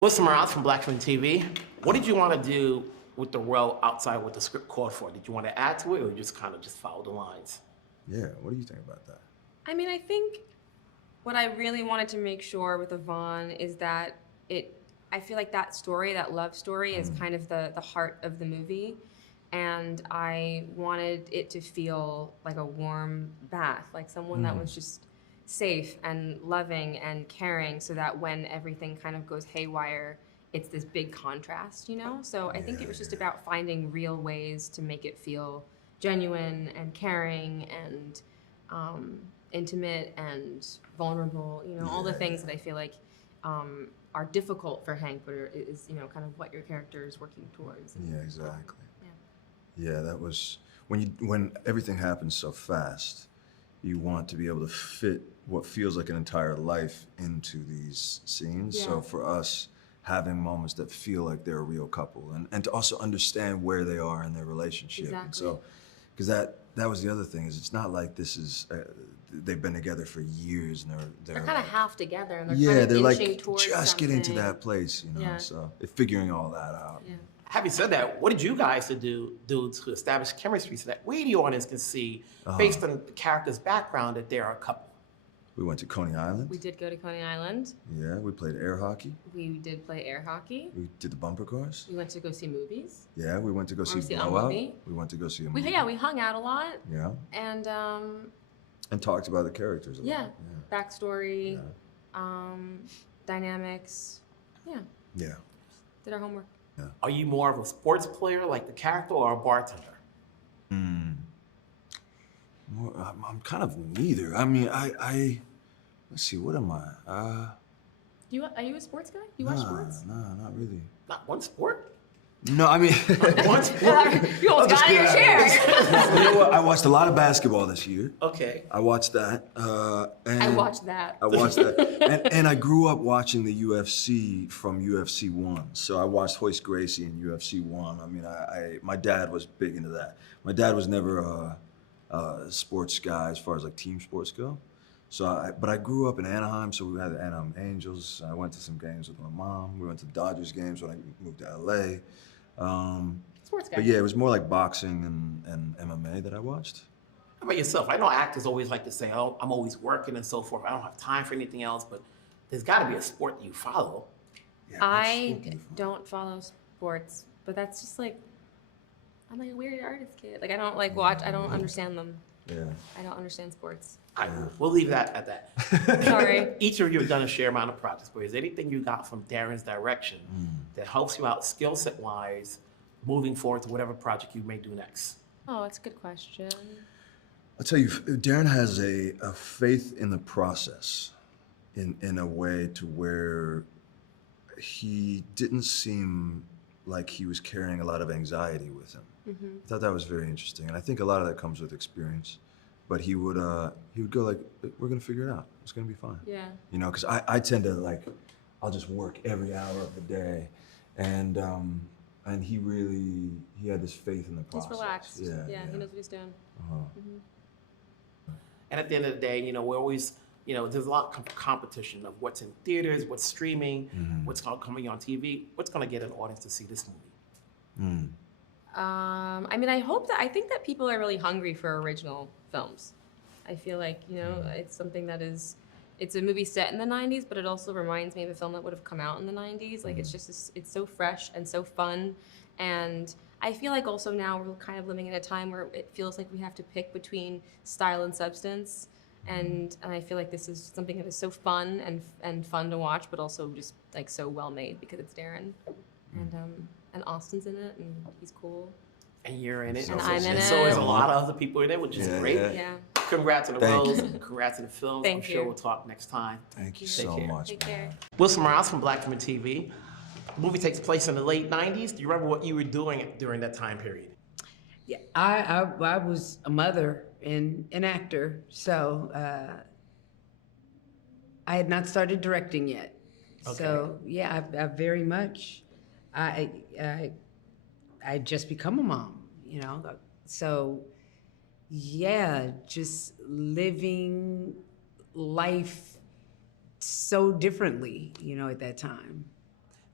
Wilson Morales from Black Film TV. What did you want to do with the role outside what the script called for? Did you want to add to it or just kind of just follow the lines? Yeah, what do you think about that? I mean, I think what I really wanted to make sure with Yvonne is that I feel like that story, that love story, is kind of the heart of the movie. And I wanted it to feel like a warm bath, like someone that was just safe and loving and caring, so that when everything kind of goes haywire, it's this big contrast, you know? So I think it was just about finding real ways to make it feel genuine and caring and intimate and vulnerable, you know, all the things that I feel like are difficult for Hank, but is, you know, kind of what your character is working towards. Yeah, exactly. Yeah, that was, when everything happens so fast, you want to be able to fit what feels like an entire life into these scenes. Yeah. So for us, having moments that feel like they're a real couple and to also understand where they are in their relationship. Exactly. And so, because that was the other thing, is it's not like this is, they've been together for years and They're kind of half together and they're yeah, kind of they're inching like towards just getting to something. that place, you know, Yeah. so they're figuring all that out. Yeah. Having said that, what did you guys do to establish chemistry so that we, the audience, can see, based on the character's background, that they're a couple? We went to Coney Island. We did go to Coney Island. Yeah, we played air hockey. We did play air hockey. We did the bumper cars. We went to go see movies. Yeah, we went to go see see a Blowout. movie. We went to go see a movie. We hung out a lot. Yeah. And talked about the characters a yeah, lot. backstory, dynamics. Yeah, Yeah. did our homework. Are you more of a sports player like the character or a bartender? I'm kind of neither. I mean, let's see, what am I? Are you a sports guy? You watch sports? Nah, not really. Not one sport? No, I mean, One sport? You almost got out of your chair. you know what? I watched a lot of basketball this year. Okay. I watched that. And I watched that. I watched that. and I grew up watching the UFC from UFC 1. So I watched Hoist Gracie in UFC 1. I mean, my dad was big into that. My dad was never a sports guy as far as like team sports go. So, but I grew up in Anaheim, so we had the Anaheim Angels. I went to some games with my mom. We went to Dodgers games when I moved to LA. Sports guy. But yeah, it was more like boxing and MMA that I watched. How about yourself? I know actors always like to say, oh, I'm always working and so forth. I don't have time for anything else, but there's got to be a sport that you follow. Yeah, I don't follow sports, but that's just like, I'm like a weird artist kid. Like I don't like watch, I don't understand them. Yeah. I don't understand sports. We'll leave that at that. Sorry. Each of you have done a share amount of projects, but is there anything you got from Darren's direction that helps you out skill set wise moving forward to whatever project you may do next? Oh, that's a good question. I'll tell you, Darren has a faith in the process in a way to where he didn't seem like he was carrying a lot of anxiety with him. I thought that was very interesting, and I think a lot of that comes with experience. But he would go like, "We're gonna figure it out. It's gonna be fine." Yeah. You know, because I tend to like, I'll just work every hour of the day, and he had this faith in the process. He's relaxed. Yeah, He knows what he's doing. And at the end of the day, you know, we're always, you know, there's a lot of competition of what's in theaters, what's streaming, what's coming on TV, what's going to get an audience to see this movie. I mean, I think that people are really hungry for original films. I feel like, you know, it's something that it's a movie set in the 90s, but it also reminds me of a film that would have come out in the 90s. Like, it's just, it's so fresh and so fun. And I feel like also now we're kind of living in a time where it feels like we have to pick between style and substance. And I feel like this is something that is so fun and fun to watch, but also just like so well made because it's Darren. And Austin's in it, and he's cool. And you're in it. And I'm in and it. so is a lot of other people in it, which is great. Yeah. Congrats on the Thank roles. you. Congrats on the film. Thank I'm sure you. we'll talk next time. Thank you Take so care. much, Take care. man. Wilson Morales from Black Film TV. The movie takes place in the late 90s. Do you remember what you were doing during that time period? Yeah, I was a mother and an actor, so I had not started directing yet. Okay. So yeah, I very much, I just become a mom, you know. So yeah, just living life so differently, you know, at that time.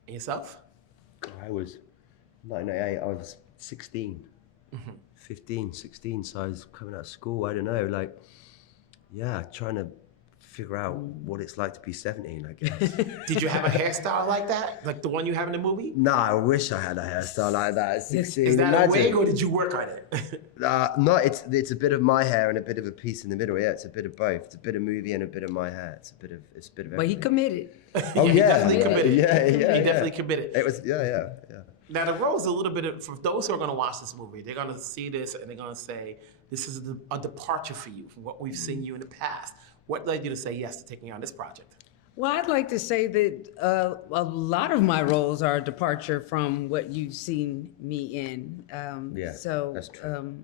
And yourself? I was 1998. I was 16, 15, 16. So I was coming out of school. I don't know, like, yeah, trying to figure out what it's like to be 17, I guess. Did you have a hairstyle like that? Like the one you have in the movie? No, I wish I had a hairstyle like that at 16. Is that Imagine. a wig or did you work on it? No, it's a bit of my hair and a bit of a piece in the middle. Yeah, it's a bit of both. It's a bit of movie and a bit of my hair. It's a bit of But he everything. committed. Oh, He yeah. definitely committed. Yeah, He yeah. definitely committed. It was, yeah. Now the role is a little bit for those who are going to watch this movie. They're going to see this and they're going to say, "This is a departure for you from what we've seen you in the past." What led you to say yes to taking on this project? Well, I'd like to say that a lot of my roles are a departure from what you've seen me in. Yeah, so that's true.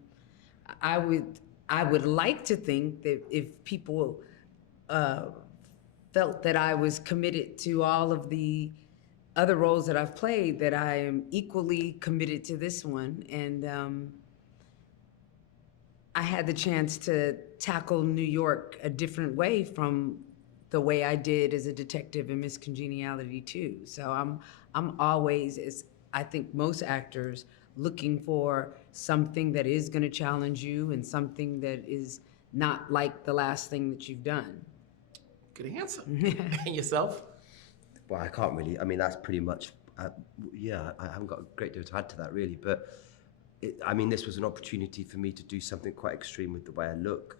I would like to think that if people felt that I was committed to all of the other roles that I've played, that I am equally committed to this one. And I had the chance to tackle New York a different way from the way I did as a detective in Miss Congeniality too. So I'm always, as I think most actors, looking for something that is going to challenge you and something that is not like the last thing that you've done. Good answer. And yourself? Well, I can't really. I mean, that's pretty much. Yeah, I haven't got a great deal to add to that really. But I mean, this was an opportunity for me to do something quite extreme with the way I look,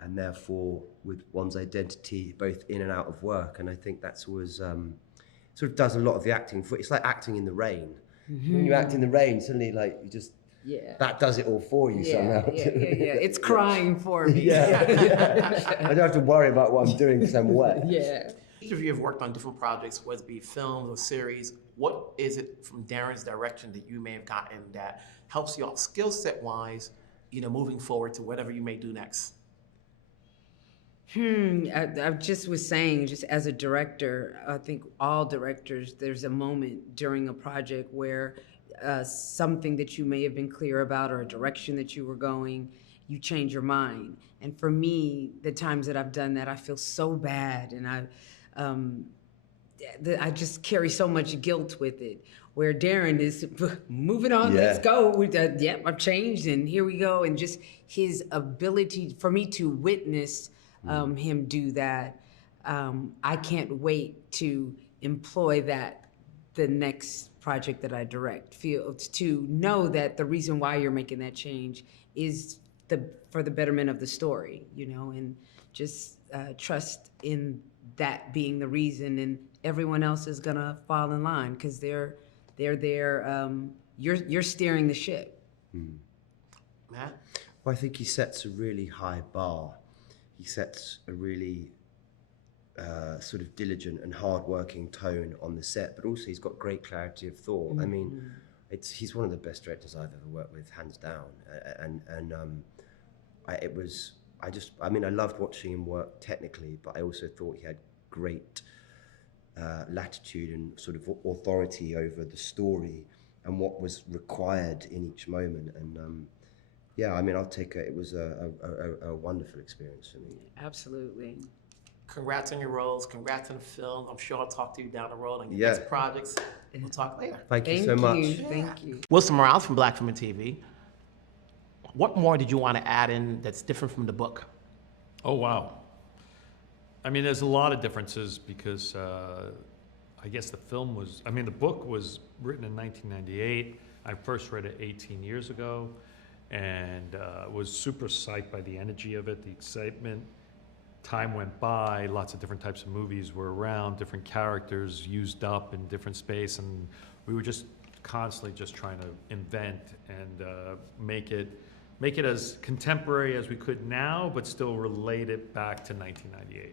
and therefore with one's identity both in and out of work. And I think that's always sort of does a lot of the acting. It's like acting in the rain. When you act in the rain, suddenly like you just. Yeah. That does it all for you somehow. Yeah. It's crying for me. Yeah. I don't have to worry about what I'm doing because I'm wet. Yeah. Each of you have worked on different projects, whether it be films or series. What is it from Darren's direction that you may have gotten that helps you all skill set wise, moving forward to whatever you may do next? I just was saying, just as a director, I think all directors, there's a moment during a project where something that you may have been clear about or a direction that you were going, you change your mind. And for me, the times that I've done that, I feel so bad, and I just carry so much guilt with it. Where Darren is moving on, let's go. I've changed, and here we go. And just his ability for me to witness him do that, I can't wait to employ that the next project that I direct. To know that the reason why you're making that change is for the betterment of the story, and just trust in that being the reason, and everyone else is gonna fall in line because they're there. You're steering the ship. Matt? Well, I think he sets a really high bar. He sets a really sort of diligent and hard-working tone on the set, but also he's got great clarity of thought. I mean, he's one of the best directors I've ever worked with, hands down. I loved watching him work technically, but I also thought he had great latitude and sort of authority over the story and what was required in each moment. And I'll take it. It was a wonderful experience for me. Absolutely. Congrats on your roles. Congrats on the film. I'm sure I'll talk to you down the road on your next projects. We'll talk later. Thank you so much. Thank you. Wilson Morales from Black Film and TV. What more did you want to add in that's different from the book? Oh, wow. I mean, there's a lot of differences because I guess the book was written in 1998. I first read it 18 years ago and was super psyched by the energy of it, the excitement. Time went by, lots of different types of movies were around, different characters used up in different space, and we were just constantly just trying to invent and make it as contemporary as we could now, but still relate it back to 1998.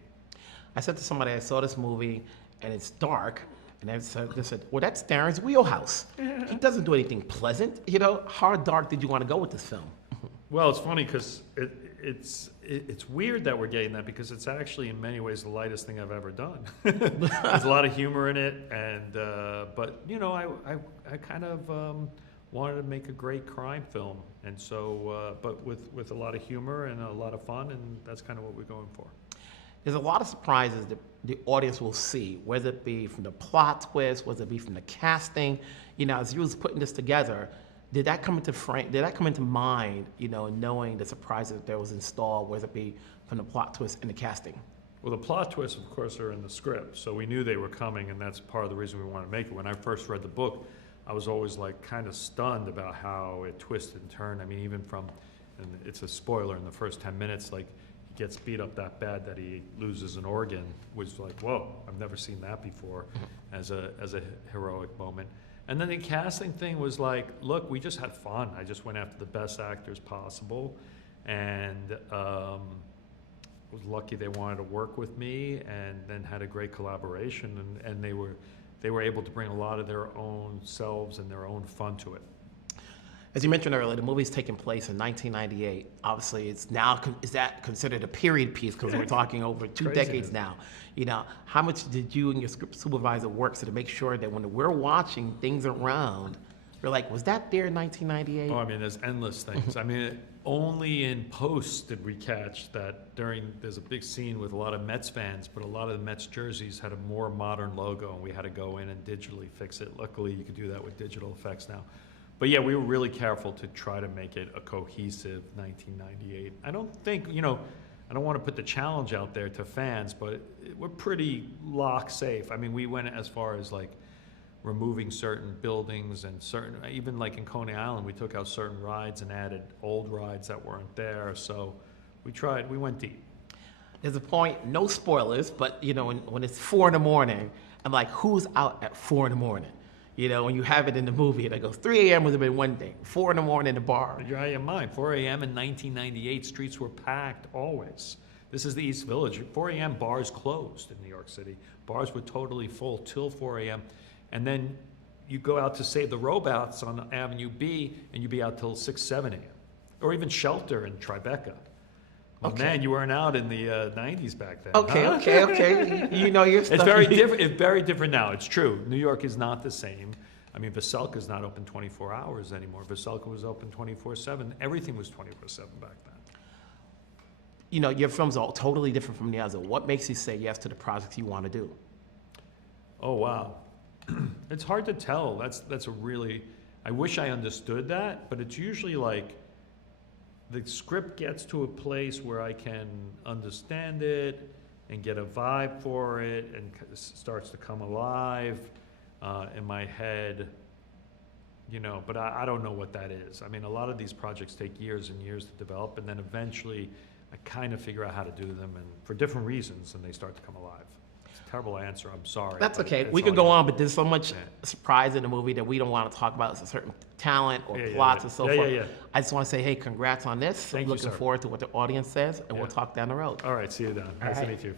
I said to somebody, I saw this movie and it's dark, and they said, well, that's Darren's wheelhouse. He doesn't do anything pleasant. How dark did you want to go with this film? Well, it's funny because it's weird that we're getting that because it's actually in many ways the lightest thing I've ever done. There's a lot of humor in it, and but I kind of wanted to make a great crime film, and so but with a lot of humor and a lot of fun, and that's kind of what we're going for. there's a lot of surprises that the audience will see, whether it be from the plot twist, whether it be from the casting. You know, as you was putting this together, did that come into mind, you know, knowing the surprises that there was installed, whether it be from the plot twist and the casting? Well, the plot twists, of course, are in the script, so we knew they were coming, and that's part of the reason we wanted to make it. When I first read the book, I was always like kind of stunned about how it twisted and turned. I mean, even from, and it's a spoiler, in the first 10 minutes, like, he gets beat up that bad that he loses an organ, was like, whoa, I've never seen that before, as a heroic moment. And then the casting thing was like, look, we just had fun. I just went after the best actors possible, and was lucky they wanted to work with me, and then had a great collaboration, and they were able to bring a lot of their own selves and their own fun to it. As you mentioned earlier, the movie's taking place in 1998. Obviously, is that considered a period piece, because we're talking over two decades now. You know, how much did you and your script supervisor work to make sure that when we're watching things around, we're like, was that there in 1998? Oh, I mean, there's endless things. I mean, only in post did we catch that there's a big scene with a lot of Mets fans, but a lot of the Mets jerseys had a more modern logo, and we had to go in and digitally fix it. Luckily, you could do that with digital effects now. But yeah, we were really careful to try to make it a cohesive 1998. I don't think, you know, I don't want to put the challenge out there to fans, but we're pretty lock safe. I mean, we went as far as like removing certain buildings and even like in Coney Island, we took out certain rides and added old rides that weren't there. So we went deep. There's a point, no spoilers, but you know, when it's 4 in the morning, I'm like, who's out at 4 in the morning? You know, when you have it in the movie, and it goes 3 a.m. would have been one thing, 4 in the morning in the bar. You're out of your mind. 4 a.m. in 1998, streets were packed always. This is the East Village. 4 a.m. bars closed in New York City. Bars were totally full till 4 a.m. And then you go out to save the rowboats on Avenue B, and you'd be out till 6, 7 a.m. Or even Shelter in Tribeca. Well, Okay. man, you weren't out in the 90s back then. Okay, huh? okay. You know your stuff. It's very different. It's very different now. It's true. New York is not the same. I mean, Veselka's not open 24 hours anymore. Veselka was open 24/7. Everything was 24/7 back then. You know, your films are totally different from the other. What makes you say yes to the projects you want to do? Oh wow, it's hard to tell. That's a really. I wish I understood that, but it's usually like the script gets to a place where I can understand it and get a vibe for it, and starts to come alive in my head, you know, but I don't know what that is. I mean, a lot of these projects take years and years to develop, and then eventually I kind of figure out how to do them, and for different reasons, and they start to come alive. It's a terrible answer, I'm sorry. That's but okay. that's We all could go I got. on, but there's so much Yeah. surprise in the movie that we don't want to talk about. It's a certain talent or Yeah, plots yeah. and so Yeah, forth. yeah. I just want to say, hey, congrats on this. Thank I'm you, looking sir. forward to what the audience says, and we'll Yeah. talk down the road. All right, see you down. Nice to right. meet you.